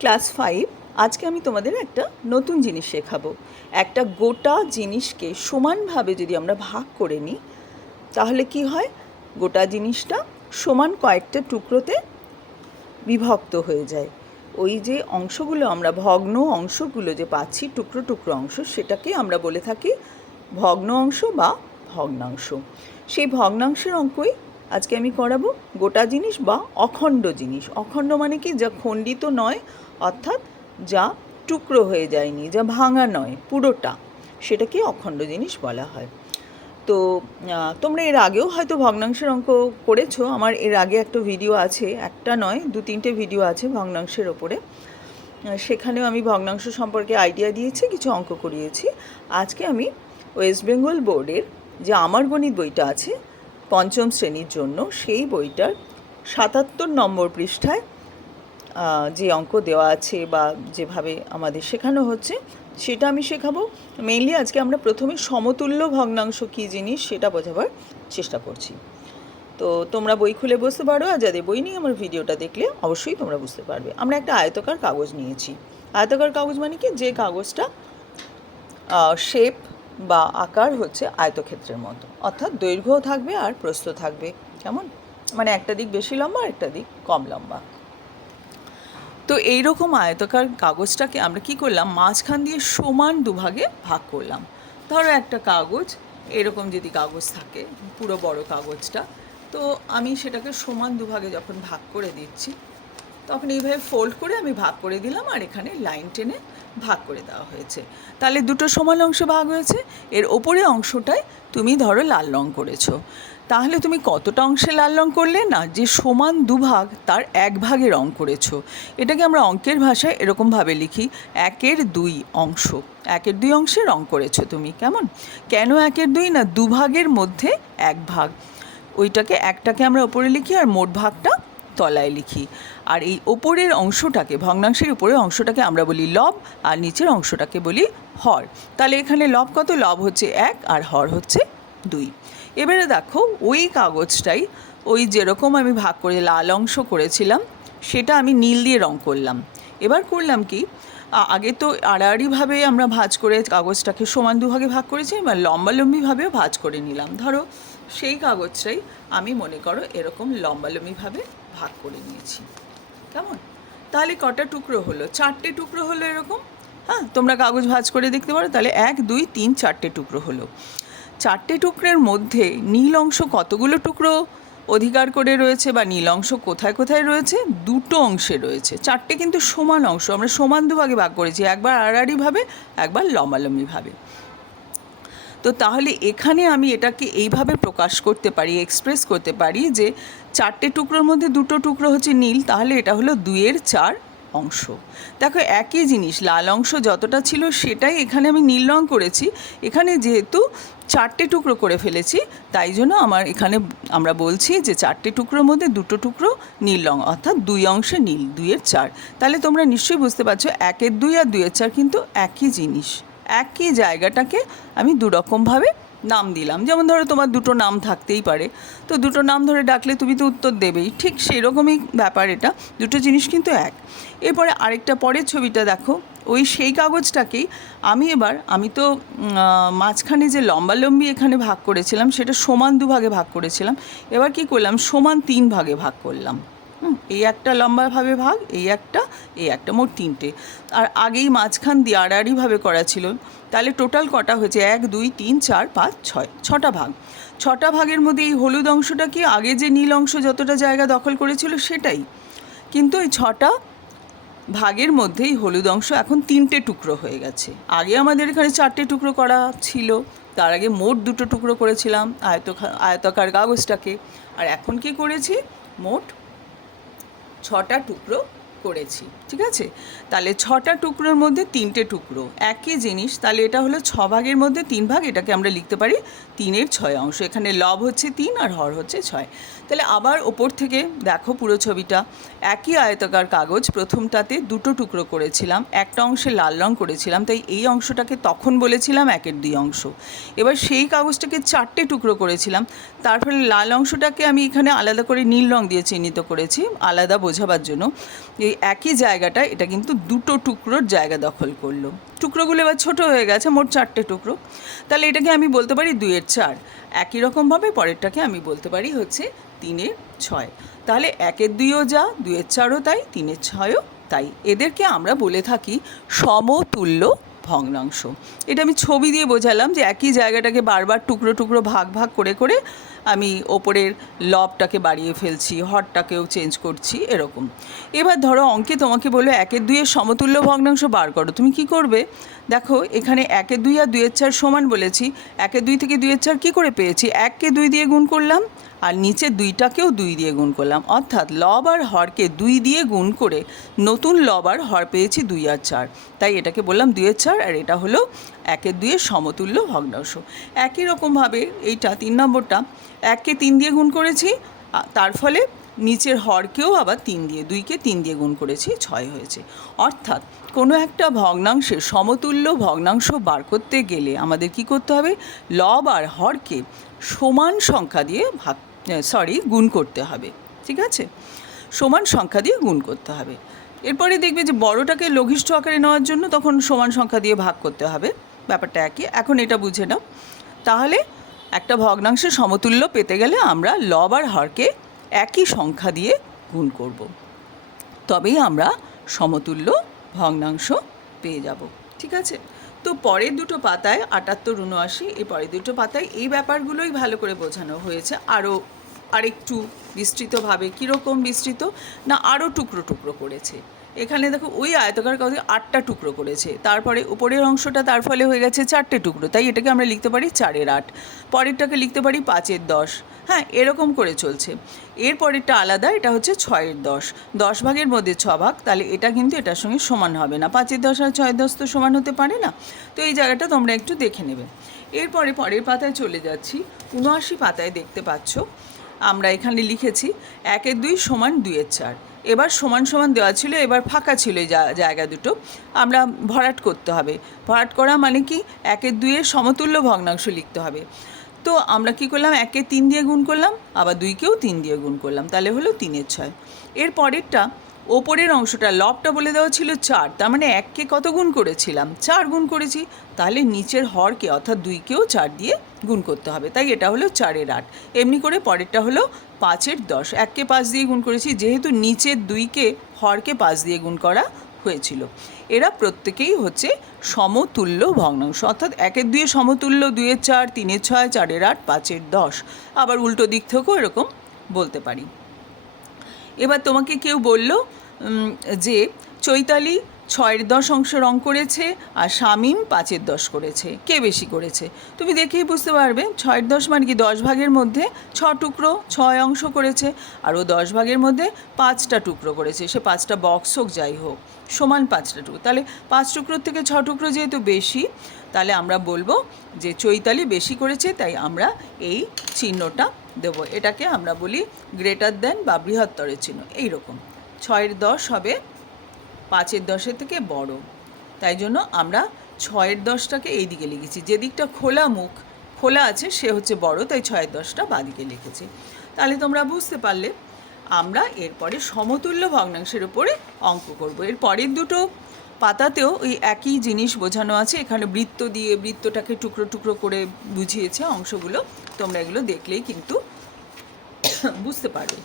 Class five, আজকে আমি তোমাদের একটা নতুন জিনিস শেখাবো। একটা গোটা জিনিসকে সমানভাবে যদি আমরা ভাগ করে নিই, তাহলে কি হয়? গোটা জিনিসটা সমান কয়েকটা টুকরোতে বিভক্ত হয়ে যায়। ওই যে অংশগুলো আমরা ভগ্ন অংশগুলো যে পাচ্ছি, টুকরো টুকরো অংশ, সেটাকে আমরা বলে থাকি ভগ্ন অংশ বা ভগ্নাংশ। সেই ভগ্নাংশের অঙ্কই আজকে আমি করাবো গোটা জিনিস বা অখণ্ড জিনিস। অখণ্ড মানে কি? যা খণ্ডিত নয় অর্থাৎ যা টুকরো হয়ে যায়নি, যা ভাঙা নয়, পুরোটা, সেটাকে অখণ্ড জিনিস বলা হয়। তো তোমরা এর আগেও হয়তো ভগ্নাংশের অঙ্ক করেছ, আমার এর আগে একটা ভিডিও আছে, একটা নয়, দু তিনটে ভিডিও আছে ভগ্নাংশের ওপরে। সেখানেও আমি ভগ্নাংশ সম্পর্কে আইডিয়া দিয়েছি, কিছু অঙ্ক করিয়েছি। আজকে আমি ওয়েস্ট বেঙ্গল বোর্ডের যে আমার গণিত বইটা আছে, পঞ্চম শ্রেণির জন্য, সেই বইটার সাতাত্তর নম্বর পৃষ্ঠায় যে অঙ্ক দেওয়া আছে বা যেভাবে আমাদের শেখানো হচ্ছে, সেটা আমি শেখাবো। মেইনলি আজকে আমরা প্রথমে সমতুল্য ভগ্নাংশ কী জিনিস সেটা বোঝাবার চেষ্টা করছি। তো তোমরা বই খুলে বুঝতে পারো আর যাদের বই নিয়ে আমার ভিডিওটা দেখলে অবশ্যই তোমরা বুঝতে পারবে। আমরা একটা আয়তকার কাগজ নিয়েছি। আয়তকার কাগজ মানে কি? যে কাগজটা শেপ বা আকার হচ্ছে আয়তক্ষেত্রের মতো। অর্থাৎ দৈর্ঘ্য থাকবে আর প্রস্থ থাকবে। কেমন? মানে একটা দিক বেশি লম্বা আর একটা দিক কম লম্বা। তো এই রকম আয়তকার কাগজটাকে আমরা কি করলাম? মাঝখান দিয়ে সমান দুভাগে ভাগ করলাম। ধরো একটা কাগজ, এরকম যদি কাগজ থাকে, পুরো বড় কাগজটা, তো আমি সেটাকে সমান দুভাগে যখন ভাগ করে দিচ্ছি, তখন এইভাবে ফোল্ড করে আমি ভাগ করে দিলাম আর এখানে লাইন টেনে ভাগ করে দেওয়া হয়েছে। তাহলে দুটো সমান অংশে ভাগ হয়েছে, এর ওপরে অংশটায় তুমি ধরো লাল রং করেছ। তাহলে তুমি কতটা অংশে লাল রং করলে না, যে সমান দুভাগ তার এক ভাগে রং করেছ? এটাকে আমরা অঙ্কের ভাষায় এরকমভাবে লিখি, একের দুই অংশ। একের দুই অংশে রং করেছ তুমি, কেমন? কেন একের দুই না দুভাগের মধ্যে এক ভাগ? ওইটাকে একটাকে আমরা ওপরে লিখি আর মোট ভাগটা তলায় লিখি। আর এই ওপরের অংশটাকে, ভগ্নাংশের উপরের অংশটাকে আমরা বলি লব, আর নিচের অংশটাকে বলি হর। তাহলে এখানে লব কত? লব হচ্ছে এক আর হর হচ্ছে দুই। এবারে দেখো, ওই কাগজটাই, ওই যেরকম আমি ভাগ করে লাল অংশ করেছিলাম, সেটা আমি নীল দিয়ে রং করলাম। এবার করলাম কি আগে তো আড়াআড়িভাবে আমরা ভাঁজ করে কাগজটাকে সমান দুভাগে ভাগ করেছি, এবার লম্বালম্বিভাবেও ভাঁজ করে নিলাম। ধরো, সেই কাগজটাই আমি মনে করো এরকম লম্বালম্বিভাবে ভাগ করে নিয়েছি। কেমন? তাহলে কটা টুকরো হলো? চারটে টুকরো হলো এরকম? হ্যাঁ তোমরা কাগজ ভাঁজ করে দেখতে পারো, তাহলে এক, দুই, তিন, চারটে টুকরো হলো। চারটে টুকরের মধ্যে নীল অংশ কতগুলো টুকরো? অধিকার করে রয়েছে বা নীল অংশ কোথায় কোথায় রয়েছে? দুটো অংশে রয়েছে। চারটে কিন্তু সমান অংশ। আমরা সমান দুভাগে ভাগ করেছি। একবার আড়াআড়িভাবে, একবার লম্বালম্বিভাবে। তো তাহলে এখানে আমি এটাকে এইভাবে প্রকাশ করতে পারি এক্সপ্রেস করতে পারি যে চারটে টুকরোর মধ্যে দুটো টুকরো হচ্ছে নীল, তাহলে এটা হলো দুইয়ের চার অংশ। দেখো, একই জিনিস, লাল অংশ যতটা ছিল সেটাই এখানে আমি নীল রং করেছি। এখানে যেহেতু চারটে টুকরো করে ফেলেছি, তাই জন্য আমার এখানে আমরা বলছি যে চারটে টুকরোর মধ্যে দুটো টুকরো নীল রং, অর্থাৎ দুই অংশে নীল, দুইয়ের চার। তাহলে তোমরা নিশ্চয়ই বুঝতে পারছ, একের দুই আর দুইয়ের চার কিন্তু একই জিনিস। একই জায়গাটাকে আমি দু রকমভাবে নাম দিলাম। যেমন ধরো তোমার দুটো নাম থাকতেই পারে। তো দুটো নাম ধরে ডাকলে তুমি তো উত্তর দেবেই। ঠিক সেই রকমই ব্যাপার এটা। দুটো জিনিস কিন্তু এক। এরপরে আরেকটা পরের ছবিটা দেখো। ওই সেই কাগজটাকেই আমি এবার, আমি তো মাঝখানে যে লম্বালম্বি এখানে ভাগ করেছিলাম, সেটা সমান দুভাগে ভাগ করেছিলাম। এবার কি করলাম? সমান তিন ভাগে ভাগ করলাম। এই একটা লম্বাভাবে ভাগ, এই একটা এই একটা, মোট তিনটে। আর আগেই মাঝখান দিয়ে আড়াআড়িভাবে করা ছিল। তাহলে টোটাল কটা হয়েছে? এক, দুই, তিন, চার, পাঁচ, ছয়, ছটা ভাগ। ছটা ভাগের মধ্যে এই হলুদ অংশটা কি আগে যে নীল অংশ যতটা জায়গা দখল করেছিল সেটাই? কিন্তু এই ছটা ভাগের মধ্যেই হলুদ অংশ এখন তিনটে টুকরো হয়ে গেছে। আগে আমাদের এখানে চারটে টুকরো করা ছিল। তার আগে মোট দুটো টুকরো করেছিলাম আয়তকা আয়তাকার কাগজটাকে। আর এখন কি করেছি? মোট ছটা টুকরো করেছি, ঠিক আছে? তাহলে ছটা টুকরোর মধ্যে তিনটে টুকরো। একই জিনিস, তাহলে এটা হলো ছ ভাগের মধ্যে তিন ভাগ, এটাকে আমরা লিখতে পারি তিনের ছয় অংশ। এখানে লব হচ্ছে তিন আর হর হচ্ছে ছয়। তাহলে আবার ওপর থেকে দেখো পুরো ছবিটা, একই আয়তাকার কাগজ, প্রথমটাতে দুটো টুকরো করেছিলাম, একটা অংশে লাল রং করেছিলাম, তাই এই অংশটাকে তখন বলেছিলাম একের দুই অংশ। এবার সেই কাগজটাকে চারটে টুকরো করেছিলাম, তার ফলে লাল অংশটাকে আমি এখানে আলাদা করে নীল রং দিয়ে চিহ্নিত করেছি, আলাদা বোঝাবার জন্য। এই একই জায়গাটা, এটা কিন্তু দুটো টুকরোর জায়গা দখল করল। টুকরোগুলো এবার ছোটো হয়ে গেছে, মোট চারটে টুকরো। তাহলে এটাকে আমি বলতে পারি দুইয়ের চার। একই রকমভাবে পরেরটাকে আমি বলতে পারি হচ্ছে তিনের ছয়। তাহলে একের দুইও যা, দুইয়ের চারও তাই, তিনের ছয়ও তাই। এদেরকে আমরা বলে থাকি সমতুল্য ভগ্নাংশ। এটা আমি ছবি দিয়ে বোঝালাম যে একই জায়গাটাকে বারবার টুকরো টুকরো, ভাগ ভাগ করে করে আমি ওপরের লবটাকে বাড়িয়ে ফেলছি হটটাকেও চেঞ্জ করছি, এরকম। এবার ধরো অঙ্কে তোমাকে বলো একের দুইয়ের সমতুল্য ভগ্নাংশ বার করো। তুমি কি করবে? দেখো এখানে একে দুই আর দুইয়ের চার সমান বলেছি। একে দুই থেকে দুইয়ের চার কী করে পেয়েছি? এককে দুই দিয়ে গুণ করলাম। আর নিচে দুইটাকেও দুই দিয়ে গুণ করলাম। অর্থাৎ লব আর হরকে দুই দিয়ে গুণ করে নতুন লব আর হর পেয়েছি দুই আর চার। তাই এটাকে বললাম দুইয়ের চার, আর এটা হলো একের দুইয়ের সমতুল্য ভগ্নাংশ। একই রকমভাবে এইটা তিন নম্বরটা, এককে তিন দিয়ে গুণ করেছি তার ফলে নিচের হরকেও আবার তিন দিয়ে, দুইকে তিন দিয়ে গুণ করেছি, ছয় হয়েছে। অর্থাৎ কোনো একটা ভগ্নাংশে সমতুল্য ভগ্নাংশ বার করতে গেলে আমাদের কি করতে হবে? লব আর হরকে সমান সংখ্যা দিয়ে ভাগ সরি গুণ করতে হবে, ঠিক আছে? সমান সংখ্যা দিয়ে গুণ করতে হবে। এরপরে দেখবে যে বড়টাকে লঘিষ্ঠ আকারে নেওয়ার জন্য তখন সমান সংখ্যা দিয়ে ভাগ করতে হবে, ব্যাপারটা একই। এখন এটা বুঝে নাও। তাহলে একটা ভগ্নাংশের সমতুল্য পেতে গেলে আমরা লব আর হরকে একই সংখ্যা দিয়ে গুণ করব। তবেই আমরা সমতুল্য ভগ্নাংশ পেয়ে যাব, ঠিক আছে? তো পরের দুটো পাতায় আটাত্তর উনআশি এই পরের দুটো পাতায় এই ব্যাপারগুলোই ভালো করে বোঝানো হয়েছে। আরও আরেকটু বিস্তৃতভাবে, কীরকম বিস্তৃত? না আরও টুকরো টুকরো করেছে। এখানে দেখো, ওই আয়তকার কাগজে আটটা টুকরো করেছে। তারপরে উপরের অংশটা তার ফলে হয়ে গেছে চারটে টুকরো, তাই এটাকে আমরা লিখতে পারি চারের আট। পরেরটাকে লিখতে পারি পাঁচের দশ। হ্যাঁ এরকম করে চলছে। এর পরেরটা আলাদা, এটা হচ্ছে ছয়ের দশ। দশ ভাগের মধ্যে ছ ভাগ, তাহলে এটা কিন্তু এটার সঙ্গে সমান হবে না। পাঁচের দশ আর ছয়ের দশ তো সমান হতে পারে না। তো এই জায়গাটা তোমরা একটু দেখে নেবে। এরপরে পরের পাতায় চলে যাচ্ছি। উনআশি পাতায় দেখতে পাচ্ছ। আমরা এখানে লিখেছি একের দুই সমান দুইয়ের চার। এবার সমান সমান দেওয়া ছিল, এবার ফাঁকা ছিল জায়গা দুটো। আমরা ভরাট করতে হবে। ভরাট করা মানে কি? একের দুইয়ের সমতুল্য ভগ্নাংশ লিখতে হবে। তো আমরা কি করলাম? একে তিন দিয়ে গুণ করলাম, আবার দুইকেও তিন দিয়ে গুণ করলাম। তাহলে হলো তিনের ছয়। এর পরেরটা ওপরের অংশটা লবটা বলে দেওয়া ছিল চার, তার মানে এককে কত গুণ করেছিলাম? চার গুণ করেছি। তাহলে নিচের হরকে অর্থাৎ দুইকেও চার দিয়ে গুণ করতে হবে। তাই এটা হলো চারের আট। এমনি করে পরেরটা হলো পাঁচের দশ। এককে পাঁচ দিয়ে গুণ করেছি, যেহেতু নিচের দুইকে হরকে পাঁচ দিয়ে গুণ করা হয়েছিল। এরা প্রত্যেকেই হচ্ছে সমতুল্য ভগ্নাংশ। অর্থাৎ একের দুয়ে সমতুল্য দুয়ের চার, তিনের ছয়, চারের আট, পাঁচের দশ। আবার উল্টো দিক থেকেও এরকম বলতে পারি। এবার তোমাকে কেউ বলল যে চৈতালি ছয়ের দশ অংশ রং করেছে আর শামিম পাঁচের দশ করেছে। কে বেশি করেছে? তুমি দেখেই বুঝতে পারবে, ছয়ের দশ মানে কি দশ ভাগের মধ্যে ছ টুকরো, ছয় অংশ করেছে আর ও দশ ভাগের মধ্যে পাঁচটা টুকরো করেছে। সে পাঁচটা বক্স হোক, যাই হোক, সমান পাঁচটা টুকরো। তাহলে পাঁচ টুকরোর থেকে ছ টুকরো যেহেতু বেশি, তাহলে আমরা বলব যে চৈতালি বেশি করেছে, তাই আমরা এই চিহ্নটা দেব। এটাকে আমরা বলি গ্রেটার দেন বা বৃহত্তরের চিহ্ন। এই রকম ছয়ের দশ হবে, পাঁচের দশের থেকে বড়। তাই জন্য আমরা ছয়ের দশটাকে এই দিকে লিখেছি। যে দিকটা খোলা মুখ, খোলা আছে, সে হচ্ছে বড়, তাই ছয়ের দশটা বাদিকে লিখেছি। তাহলে তোমরা বুঝতে পারলে, আমরা এরপরে সমতুল্য ভগ্নাংশের উপরে অঙ্ক করব। এর পরের দুটো পাতাতেও ওই একই জিনিস বোঝানো আছে। এখানে বৃত্ত দিয়ে বৃত্তটাকে টুকরো টুকরো করে বুঝিয়েছে অংশগুলো। তোমরা এগুলো দেখলেই কিন্তু বুঝতে পারবে।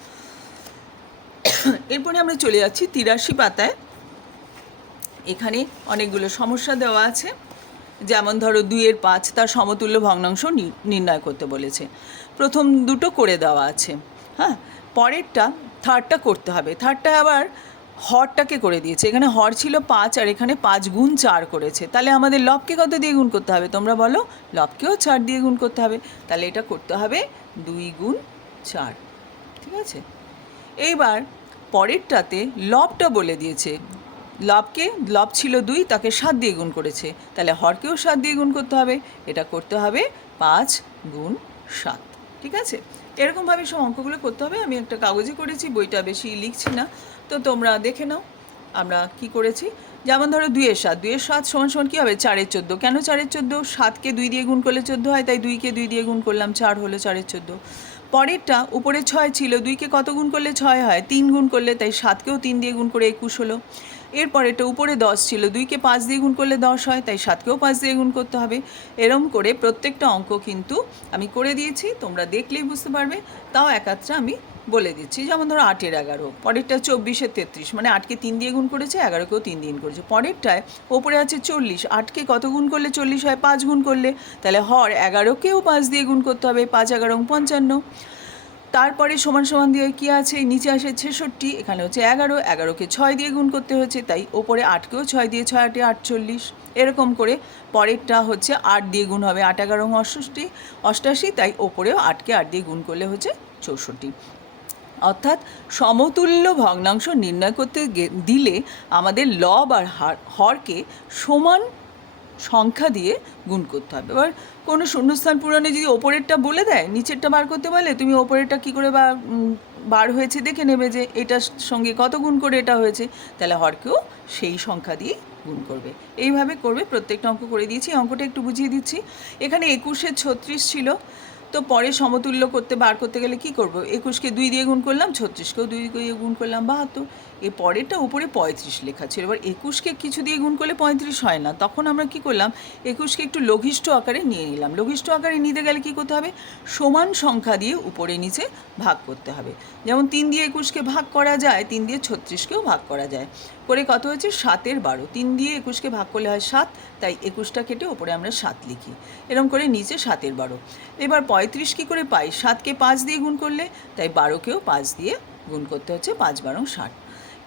এরপরে আমরা চলে যাচ্ছি তিরাশি পাতায়। এখানে অনেকগুলো সমস্যা দেওয়া আছে। যেমন ধরো দুইয়ের পাঁচ তার সমতুল্য ভগ্নাংশ নির্ণয় করতে বলেছে। প্রথম দুটো করে দেওয়া আছে। হ্যাঁ পরেরটা থার্ডটা করতে হবে। থার্ডটা আবার হরটাকে করে দিয়েছে। এখানে হর ছিল পাঁচ আর এখানে পাঁচ গুণ চার করেছে। তাহলে আমাদের লবকে কত দিয়ে গুণ করতে হবে? তোমরা বলো, লবকেও চার দিয়ে গুণ করতে হবে। তাহলে এটা করতে হবে দুই গুণ চার। ঠিক আছে? এইবার পরেরটাতে লবটা বলে দিয়েছে। লবকে, লব ছিল দুই, তাকে সাত দিয়ে গুণ করেছে। তাহলে হরকেও সাত দিয়ে গুণ করতে হবে। এটা করতে হবে পাঁচ গুণ সাত। ঠিক আছে? এরকমভাবে সব অঙ্কগুলো করতে হবে। আমি একটা কাগজে করেছি, বইটা বেশি লিখছি না। তো তোমরা দেখে নাও, আমরা কি করেছি? যেমন ধরো দুইয়ের সাত দুইয়ের সাত সমান সমান কী হবে? চারের চোদ্দ। কেন চারের চোদ্দ? সাতকে দুই দিয়ে গুণ করলে চোদ্দ হয়, তাই দুইকে দুই দিয়ে গুণ করলাম, চার হলো চারের চোদ্দ। পরেরটা উপরে ছয় ছিল, দুইকে কত গুণ করলে ছয় হয়? তিন গুণ করলে, তাই সাতকেও তিন দিয়ে গুণ করে একুশ হলো। এরপরেরটা উপরে দশ ছিল, দুইকে পাঁচ দিয়ে গুণ করলে দশ হয়, তাই সাতকেও পাঁচ দিয়ে গুণ করতে হবে। এরম করে প্রত্যেকটা অঙ্ক কিন্তু আমি করে দিয়েছি, তোমরা দেখলেই বুঝতে পারবে। তাও একাত্রা আমি বলে দিচ্ছি, যেমন ধরো আটের এগারো পরেরটা চব্বিশের তেত্রিশ মানে আটকে তিন দিয়ে গুণ করেছে, এগারোকেও তিন দিয়ে গুণ করেছে। পরেরটায় ওপরে আছে চল্লিশ, আটকে কত গুণ করলে চল্লিশ হয়? পাঁচ গুণ করলে। তাহলে হর এগারোকেও পাঁচ দিয়ে গুণ করতে হবে, পাঁচ এগারো পঞ্চান্ন। তারপরে সমান সমান দিয়ে কী আছে? নিচে আসে ছেষট্টি, এখানে হচ্ছে এগারো, এগারোকে ছয় দিয়ে গুণ করতে হয়েছে, তাই ওপরে আটকেও ছয় দিয়ে ছয়, আটে আটচল্লিশ। এরকম করে পরেরটা হচ্ছে আট দিয়ে গুণ হবে, আট এগারো অষ্টষ্টি অষ্টাশি, তাই ওপরেও আটকে আট দিয়ে গুণ করলে হচ্ছে চৌষট্টি। অর্থাৎ সমতুল্য ভগ্নাংশ নির্ণয় করতে দিলে আমাদের লব আর হার, হরকে সমান সংখ্যা দিয়ে গুণ করতে হবে। এবার কোনো শূন্যস্থান পূরণে যদি ওপরেরটা বলে দেয়, নিচেরটা বার করতে বলে, তুমি ওপরেরটা কী করে বা বার হয়েছে দেখে নেবে যে এটার সঙ্গে কত গুণ করে এটা হয়েছে, তাহলে হরকেও সেই সংখ্যা দিয়ে গুণ করবে। এইভাবে করবে, প্রত্যেকটা অঙ্ক করে দিয়েছি। অঙ্কটা একটু বুঝিয়ে দিচ্ছি। এখানে একুশে ছত্রিশ ছিল। তো পরে সমতুল্য করতে, বার করতে গেলে কি করব? একুশকে দুই দিয়ে গুণ করলাম, ছত্রিশকেও দুই দিয়ে গুণ করলাম, বাহাত্তর। এ পরেরটা উপরে পঁয়ত্রিশ লেখা ছিল। এবার একুশকে কিছু দিয়ে গুণ করলে পঁয়ত্রিশ হয় না। তখন আমরা কি করলাম? একুশকে একটু লঘিষ্ঠ আকারে নিয়ে নিলাম। লঘিষ্ঠ আকারে নিতে গেলে কি করতে হবে? সমান সংখ্যা দিয়ে উপরে নিচে ভাগ করতে হবে। যেমন তিন দিয়ে একুশকে ভাগ করা যায়, তিন দিয়ে ছত্রিশকেও ভাগ করা যায়। করে কত হয়েছে? সাতের বারো। তিন দিয়ে একুশকে ভাগ করলে হয় সাত, তাই একুশটা কেটে ওপরে আমরা সাত লিখি। এরকম করে নিচে সাতের বারো। এবার পঁয়ত্রিশ কী করে পাই? সাতকে পাঁচ দিয়ে গুণ করলে, তাই বারোকেও পাঁচ দিয়ে গুণ করতে হচ্ছে পাঁচ বারং ষাট।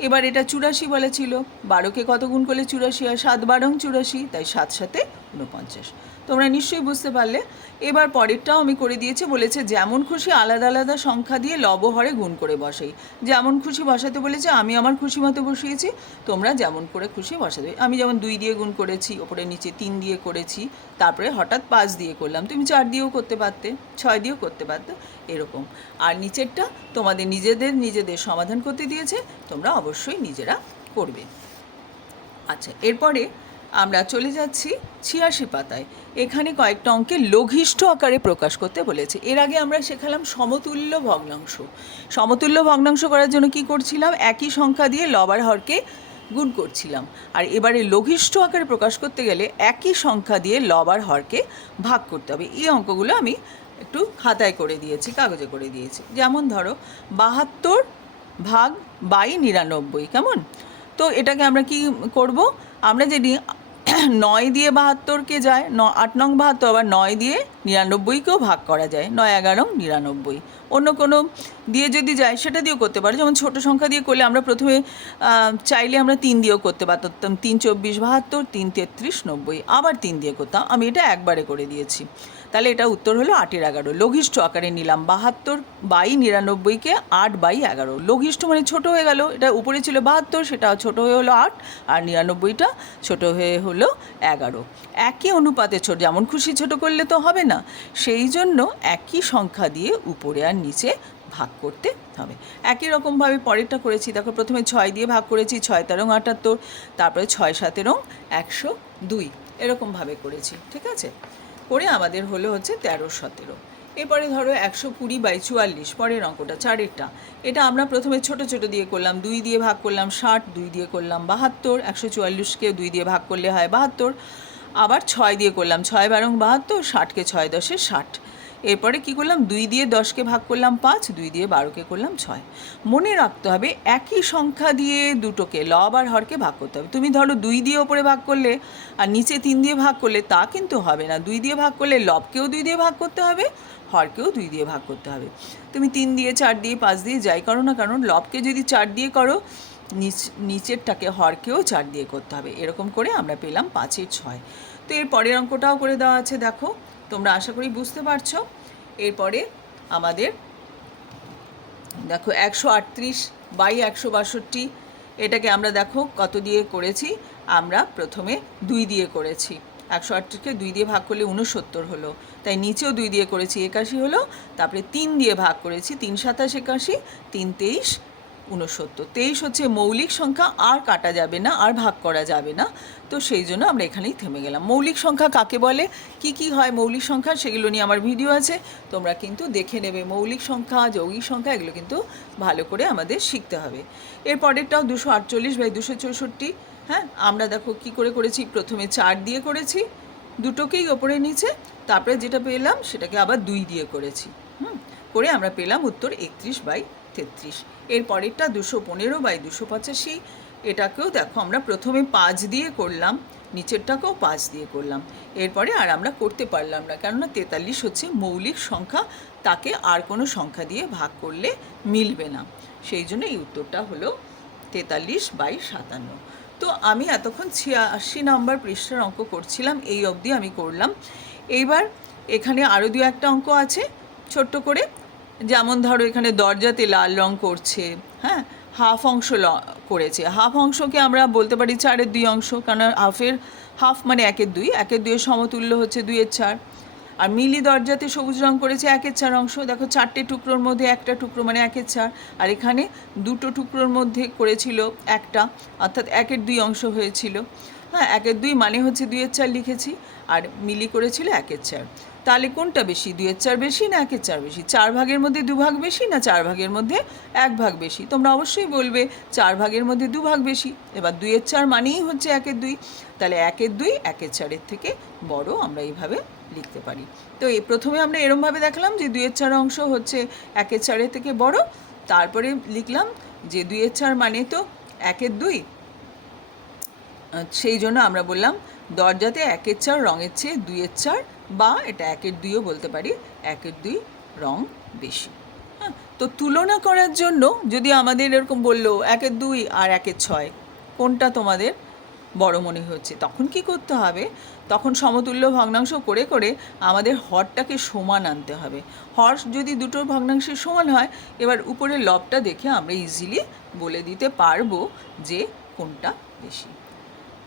এবার এটা চুরাশি বলেছিল। বারোকে কত গুণ করলে চুরাশি হয়? সাত বারং চুরাশি, তাই সাত সাথে ঊনপঞ্চাশ তোমরা নিশ্চয়ই বুঝতে পারলে। এবার পরেরটাও আমি করে দিয়েছি, বলেছে যেমন খুশি আলাদা আলাদা সংখ্যা দিয়ে লবহরে গুণ করে বসাই। যেমন খুশি বসাতে বলেছে, আমি আমার খুশি মতো বসিয়েছি, তোমরা যেমন করে খুশি বসাতে। আমি যেমন দুই দিয়ে গুণ করেছি, ওপরে নিচে তিন দিয়ে করেছি, তারপরে হঠাৎ পাঁচ দিয়ে করলাম। তুমি চার দিয়েও করতে পারতে, ছয় দিয়েও করতে পারতে, এরকম। আর নিচেরটা তোমাদের নিজেদের নিজেদের সমাধান করতে দিয়েছে, তোমরা অবশ্যই নিজেরা করবে। আচ্ছা এরপরে আমরা চলে যাচ্ছি ছিয়াশি পাতায়। এখানে কয়েকটা অঙ্কে লঘিষ্ঠ আকারে প্রকাশ করতে বলেছে। এর আগে আমরা শেখালাম সমতুল্য ভগ্নাংশ। সমতুল্য ভগ্নাংশ করার জন্য কি করছিলাম? একই সংখ্যা দিয়ে লবার হরকে গুণ করছিলাম। আর এবারে লঘিষ্ঠ আকারে প্রকাশ করতে গেলে একই সংখ্যা দিয়ে লবার হরকে ভাগ করতে হবে। এই অঙ্কগুলো আমি একটু খাতায় করে দিয়েছি, কাগজে করে দিয়েছি। যেমন ধরো, বাহাত্তর ভাগ বাই নিরানব্বই, কেমন? তো এটাকে আমরা কি করব? আমরা যদি নয় দিয়ে বাহাত্তরকে যায়, ন, আট নং বাহাত্তর, আবার নয় দিয়ে নিরানব্বইকেও ভাগ করা যায়, নয়, এগারো, নিরানব্বই। অন্য কোনো দিয়ে যদি যায়, সেটা দিয়েও করতে পারো। যেমন ছোটো সংখ্যা দিয়ে করলে আমরা প্রথমে চাইলে আমরা তিন দিয়েও করতে পারতাম। তিন, চব্বিশ, বাহাত্তর, তিন, তেত্রিশ, নব্বই, আবার তিন দিয়ে করতাম। আমি এটা একবারে করে দিয়েছি। তাহলে এটা উত্তর হলো আটের এগারো। লঘিষ্ঠ আকারে নিলাম বাহাত্তর বাই নিরানব্বইকে আট বাই এগারো। লঘিষ্ঠ মানে ছোট হয়ে গেল, এটা উপরে ছিল বাহাত্তর, সেটা ছোট হয়ে হলো আট, আর নিরানব্বইটা ছোট হয়ে হলো এগারো। একই অনুপাতে ছোট যেমন খুশি ছোট করলে তো হবে না, সেই জন্য একই সংখ্যা দিয়ে উপরে আর নিচে ভাগ করতে হবে। একই রকমভাবে পরেরটা করেছি, দেখো প্রথমে ছয় দিয়ে ভাগ করেছি, ছয় তেরো আটাত্তর, তারপরে ছয় সাতেরো একশো দুই, এরকমভাবে করেছি, ঠিক আছে? করে আমাদের হলো হচ্ছে তেরো সতেরো। এরপরে ধরো একশো কুড়ি বাই চুয়াল্লিশ, পরের অঙ্কটা চারেরটা। এটা আমরা প্রথমে ছোট ছোট দিয়ে করলাম, দুই দিয়ে ভাগ করলাম ষাট, দুই দিয়ে করলাম বাহাত্তর, একশো চুয়াল্লিশকে দুই দিয়ে ভাগ করলে হয় বাহাত্তর। আবার ছয় দিয়ে করলাম ছয় বারং বাহাত্তর, ষাটকে ছয় দশে ষাট। এরপরে কি করলাম? দুই দিয়ে দশকে ভাগ করলাম পাঁচ, দুই দিয়ে বারোকে করলাম ছয়। মনে রাখতে হবে, একই সংখ্যা দিয়ে দুটোকে লব আর হরকে ভাগ করতে হবে। তুমি ধরো দুই দিয়ে ওপরে ভাগ করলে আর নিচে তিন দিয়ে ভাগ করলে তা কিন্তু হবে না। দুই দিয়ে ভাগ করলে লবকেও দুই দিয়ে ভাগ করতে হবে, হরকেও দুই দিয়ে ভাগ করতে হবে। তুমি তিন দিয়ে, চার দিয়ে, পাঁচ দিয়ে যাই করো না কারণ লবকে যদি চার দিয়ে করো, নিচ, নিচেরটাকে হরকেও চার দিয়ে করতে হবে। এরকম করে আমরা পেলাম পাঁচের ছয়। তো এর পরের অঙ্কটাও করে দেওয়া আছে, দেখো। তোমরা আশা করি বুঝতে পারছ। এরপরে আমাদের, দেখো, একশো আটত্রিশ বাই একশো বাষট্টি, এটাকে আমরা দেখো কত দিয়ে করেছি? আমরা প্রথমে দুই দিয়ে করেছি। একশো আটত্রিশকে দুই দিয়ে ভাগ করলে উনসত্তর হলো। তাই নিচেও দুই দিয়ে করেছি, একাশি হলো, তারপরে তিন দিয়ে ভাগ করেছি, তিন সাতাশ একাশি, তিন তেইশ উনসত্তর তেইশ হচ্ছে মৌলিক সংখ্যা, আর কাটা যাবে না, আর ভাগ করা যাবে না। তো সেই জন্য আমরা এখানেই থেমে গেলাম। মৌলিক সংখ্যা কাকে বলে? কি কি হয় মৌলিক সংখ্যা সেগুলো নিয়ে আমার ভিডিও আছে। তোমরা কিন্তু দেখে নেবে মৌলিক সংখ্যা, যৌগিক সংখ্যা, এগুলো কিন্তু ভালো করে আমাদের শিখতে হবে। এরপরেরটাও দুশো আটচল্লিশ বাই দুশো চৌষট্টি। হ্যাঁ আমরা দেখো কি করে করেছি? প্রথমে চার দিয়ে করেছি, দুটোকেই ওপরে নিচে, তারপরে যেটা পেলাম সেটাকে আবার দুই দিয়ে করেছি। হুম, করে আমরা পেলাম উত্তর একত্রিশ বাই তেত্রিশ। এর পরেরটা দুশো পনেরো বাই দুশো পঁচাশি। এটাকেও দেখো আমরা প্রথমে পাঁচ দিয়ে করলাম, নিচেরটাকেও পাঁচ দিয়ে করলাম। এরপরে আর আমরা করতে পারলাম না, কেননা তেতাল্লিশ হচ্ছে মৌলিক সংখ্যা, তাকে আর কোনো সংখ্যা দিয়ে ভাগ করলে মিলবে না। সেই জন্য এই উত্তরটা হলো তেতাল্লিশ বাই সাতান্ন। তো আমি এতক্ষণ ছিয়াশি নম্বর পৃষ্ঠার অঙ্ক করছিলাম, এই অবধি আমি করলাম। এইবার এখানে আরও দু একটা অঙ্ক আছে, ছোট্ট করে। যেমন ধরো এখানে দরজাতে লাল রং করছে হ্যাঁ? হাফ অংশ ল- করেছে। হাফ অংশকে আমরা বলতে পারি চারের দুই অংশ কারণ হাফের, হাফ মানে একের দুই। একের দুইয়ের সমতুল্য হচ্ছে দুইয়ের চার। আর মিলি দরজাতে সবুজ রং করেছে একের চার অংশ। দেখো চারটে টুকরোর মধ্যে একটা টুকরো মানে একের চার। আর এখানে দুটো টুকরোর মধ্যে করেছিল একটা, অর্থাৎ একের দুই অংশ হয়েছিল। হ্যাঁ একের দুই মানে হচ্ছে দুইয়ের চার লিখেছি। আর মিলি করেছিল একের চার। তাহলে কোনটা বেশি? দুইয়ের চার বেশি না একের চার বেশি? চার ভাগের মধ্যে দু ভাগ বেশি না চার ভাগের মধ্যে এক ভাগ বেশি? তোমরা অবশ্যই বলবে চার ভাগের মধ্যে দু ভাগ বেশি। এবার দুইয়ের চার মানেই হচ্ছে একের দুই। তাহলে একের দুই, একের চারের থেকে বড় আমরা এইভাবে লিখতে পারি। তো এই প্রথমে আমরা এরমভাবে দেখলাম যে দুইয়ের চার অংশ হচ্ছে একের চারের থেকে বড়। তারপরে লিখলাম যে দুইয়ের চার মানে তো একের দুই। সেই জন্য আমরা বললাম দরজাতে একের চার, রঙের চেয়ে দুইয়ের চার বা এটা একের দুইও বলতে পারি, একের দুই রং বেশি। হ্যাঁ তো তুলনা করার জন্য যদি আমাদের এরকম বলল একের দুই আর একের ছয়, কোনটা তোমাদের বড় মনে হচ্ছে? তখন কি করতে হবে? তখন সমতুল্য ভগ্নাংশ করে করে আমাদের হরটাকে সমান আনতে হবে। হর যদি দুটো ভগ্নাংশের সমান হয়, এবার উপরের লবটা দেখে আমরা ইজিলি বলে দিতে পারব যে কোনটা বেশি।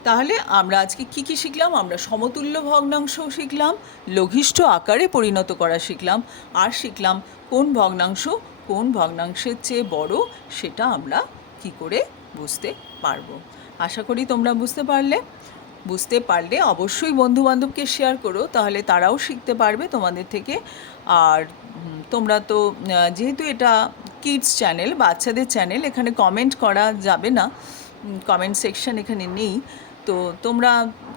তাহলে আমরা আজকে কি কি শিখলাম? আমরা সমতুল্য ভগ্নাংশ শিখলাম, লঘিষ্ঠ আকারে পরিণত করা শিখলাম। আর শিখলাম কোন ভগ্নাংশ কোন ভগ্নাংশের চেয়ে বড় সেটা আমরা কি করে বুঝতে পারব। আশা করি তোমরা বুঝতে পারলে। বুঝতে পারলে অবশ্যই বন্ধু বান্ধবকে শেয়ার করো, তাহলে তারাও শিখতে পারবে তোমাদের থেকে। আর তোমরা তো যেহেতু এটা কিডস চ্যানেল বাচ্চাদের চ্যানেল এখানে কমেন্ট করা যাবে না। কমেন্ট সেকশন এখানে নেই। তো তোমরা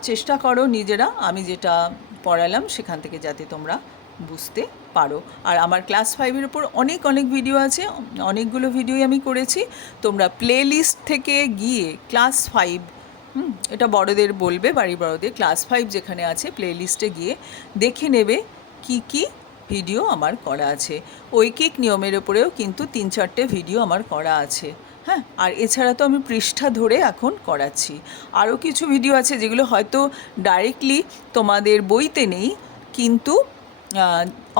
চেষ্টা করো নিজেরা, আমি যেটা পড়ালাম সেখান থেকে যাতে তোমরা বুঝতে পারো। আর আমার ক্লাস ফাইভের উপর অনেক অনেক ভিডিও আছে, অনেকগুলো ভিডিওই আমি করেছি। তোমরা প্লে লিস্ট থেকে গিয়ে ক্লাস ফাইভ এটা বড়দের বলবে বাড়ি বড়দের, ক্লাস ফাইভ যেখানে আছে প্লে লিস্টে গিয়ে দেখে নেবে কি কি ভিডিও আমার করা আছে। ঐকিক নিয়মের ওপরেও কিন্তু তিন, চারটে ভিডিও আমার করা আছে। হ্যাঁ আর এছাড়া তো আমি পৃষ্ঠা ধরে এখন করাচ্ছি। আরও কিছু ভিডিও আছে যেগুলো হয়তো ডাইরেক্টলি তোমাদের বইতে নেই, কিন্তু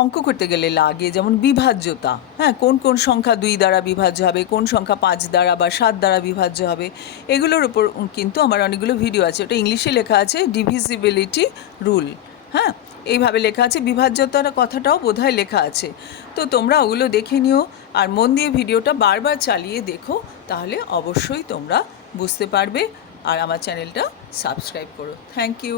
অঙ্ক করতে গেলে লাগে, যেমন বিভাজ্যতা। হ্যাঁ কোন কোন সংখ্যা দুই দ্বারা বিভাজ্য হবে, কোন সংখ্যা পাঁচ দ্বারা বা সাত দ্বারা বিভাজ্য হবে, এগুলোর উপর কিন্তু আমার অনেকগুলো ভিডিও আছে। ওটা ইংলিশে লেখা আছে ডিভিজিবিলিটি রুল হ্যাঁ এইভাবে লেখা আছে, বিভাজ্যতার কথাটাও বোধহয় লেখা আছে। তো তোমরা ওগুলো দেখে নিও আর মন দিয়ে ভিডিওটা বারবার চালিয়ে দেখো, তাহলে অবশ্যই তোমরা বুঝতে পারবে। আর আমার চ্যানেলটা সাবস্ক্রাইব করো। Thank you.